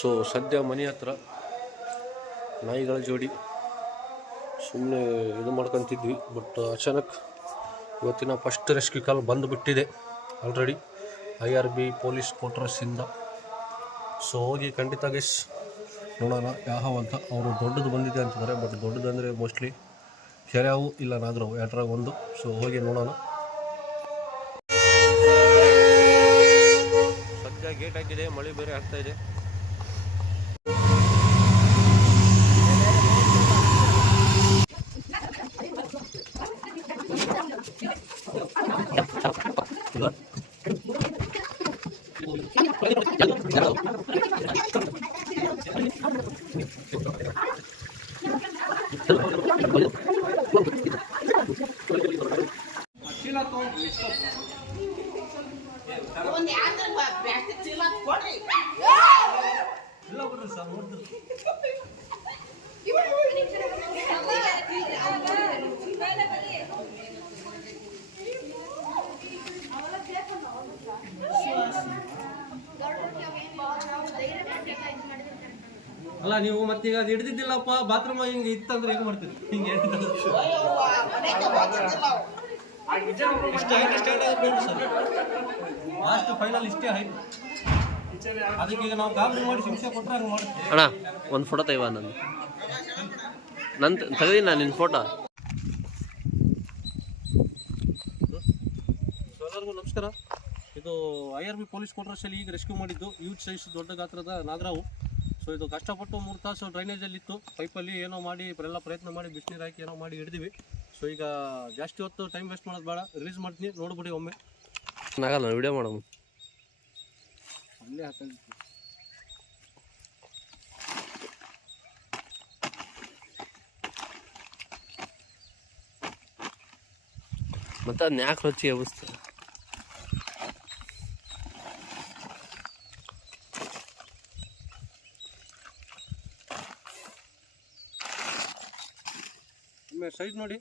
So ಸದ್ಯ ಮನೆ ಹತ್ರ ನಾಯಿಗಳ ಜೋಡಿ ಸುಮ್ಮನೆ ಇದು ಮಾಡ್ಕೊತಿದ್ವಿ. ಬಟ್ ಅಚಾನಕ್ ಇವತ್ತಿನ ಫಸ್ಟ್ ರೆಸ್ಕ್ಯೂ ಕಾಲ್ ಬಂದುಬಿಟ್ಟಿದೆ ಆಲ್ರೆಡಿ IRB ಪೊಲೀಸ್ ಕ್ವಾರ್ಟರ್ಸಿಂದ. ಸೊ ಹೋಗಿ ಖಂಡಿತ ಗೈಸ್ ನೋಡೋಣ ಯಾವ ಅಂತ. ಅವರು ದೊಡ್ಡದು ಬಂದಿದೆ ಅಂತಿದ್ದಾರೆ, ಬಟ್ ದೊಡ್ಡದು ಅಂದರೆ ಮೋಸ್ಟ್ಲಿ ಕೆರೆಯಾವು ಇಲ್ಲ ನಾಗರಾವು ಎರಡರಾಗ ಒಂದು. ಸೊ ಹೋಗಿ ನೋಡೋಣ. ಸದ್ಯ ಗೇಟ್ ಹಾಕಿದೆ, ಮಳೆ ಬೇರೆ ಆಗ್ತಾ ಇದೆ. ಅಲ್ಲ ನೀವು ಮತ್ತೀಗ ಅದು ಹಿಡಿದಿದ್ದಿಲ್ಲಪ್ಪ ಬಾತ್ರೂಮ್ ಹಿಂಗೆ ಇತ್ತಂದ್ರೆ ಹೆಂಗ್ ಮಾಡ್ತೀರಿ? ಹಿಂಗೆ ಲಾಸ್ಟ್ ಫೈನಲ್ ಇಷ್ಟೇ ಹೈಟ್. ಅದಕ್ಕೆ ಈಗ ನಾವು ಗಾಬರಿ ಮಾಡಿ ಶಿಕ್ಷೆ ಕೊಟ್ಟರೆ ಹಂಗೆ ಮಾಡ್ತೀವಿ. ಅಣ್ಣ ಒಂದು ಫೋಟೋ ತೆಗಿವ ನನ್ನ ತೆಗೆದಿ ನಾನು ನಿನ್ನ ಫೋಟೋ. ಎಲ್ಲರಿಗೂ ನಮಸ್ಕಾರ. ಇದು IRB ಪೊಲೀಸ್ ಕ್ವಾರ್ಟರ್ಸಲ್ಲಿ ಈಗ ರೆಸ್ಕ್ಯೂ ಮಾಡಿದ್ದು ಯೂತ್ ಸೈಜ್ ದೊಡ್ಡ ಗಾತ್ರದ ನಾಗರಾವು. ಸೊ ಇದು ಕಷ್ಟಪಟ್ಟು 3 ತಾಸು ಡ್ರೈನೇಜಲ್ಲಿತ್ತು, ಪೈಪಲ್ಲಿ ಏನೋ ಮಾಡಿ ಎಲ್ಲ ಪ್ರಯತ್ನ ಮಾಡಿ ಬಿಸಿನೀರು ಹಾಕಿ ಏನೋ ಮಾಡಿ ಹಿಡಿದಿವಿ. ಸೊ ಈಗ ಜಾಸ್ತಿ ಹೊತ್ತು ಟೈಮ್ ವೇಸ್ಟ್ ಮಾಡೋದು ಬೇಡ, ರಿಲೀಸ್ ಮಾಡ್ತೀನಿ, ನೋಡ್ಬಿಡಿ ಒಮ್ಮೆ. ಆಗಲ್ಲ ವಿಡಿಯೋ ಮಾಡೋಣ. ಅಲ್ಲೇ ಹಾಕಿ ಮತ್ತೆ ಅದನ್ನ ಯಾಕೆ ರುಚಿ ಅವಸ್ಥೆ. ಒಮ್ಮೆ ಸೈಜ್ ನೋಡಿ.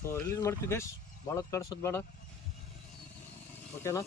ಸೊ ರಿಲೀಸ್ ಮಾಡ್ತೀವಿ ಗೈಸ್, ಭಾಳ ಕಾಣಿಸೋದು ಬೇಡ, ಓಕೆನಾ?